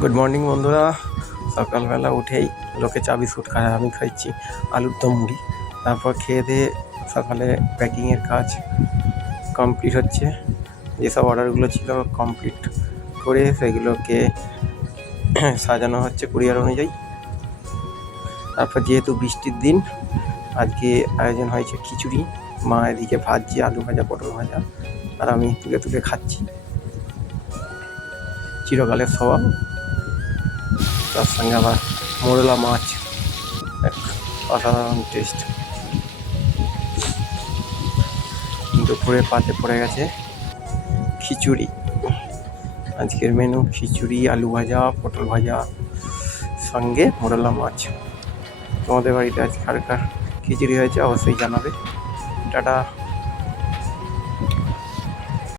Good morning বন্ধুরা। সকালবেলা উঠেই লোকে চা বিস্কুট খায়, আমি খাইছি আলুর দম মুড়ি। তারপর খেয়ে দিয়ে সকালে প্যাকিংয়ের কাজ কমপ্লিট হচ্ছে। যেসব অর্ডারগুলো ছিল কমপ্লিট করে সেগুলোকে সাজানো হচ্ছে কুরিয়ার অনুযায়ী। তারপর যেহেতু বৃষ্টির দিন, আজকে আয়োজন হয়েছে খিচুড়ি। মা এদিকে ভাজছে আলু ভাজা, পটল ভাজা, আর আমি তুলে তুলে খাচ্ছি। চিরকালের স্বভাব। তার সঙ্গে আবার মোরলা মাছ, এক অসাধারণ টেস্ট। দুপুরে পাতে পড়ে গেছে খিচুড়ি। আজকের মেনু খিচুড়ি, আলু ভাজা, পটল ভাজা, সঙ্গে মোরলা মাছ। তোমাদের বাড়িতে আজ কার কার খিচুড়ি হয়েছে অবশ্যই জানাবে। টাটা।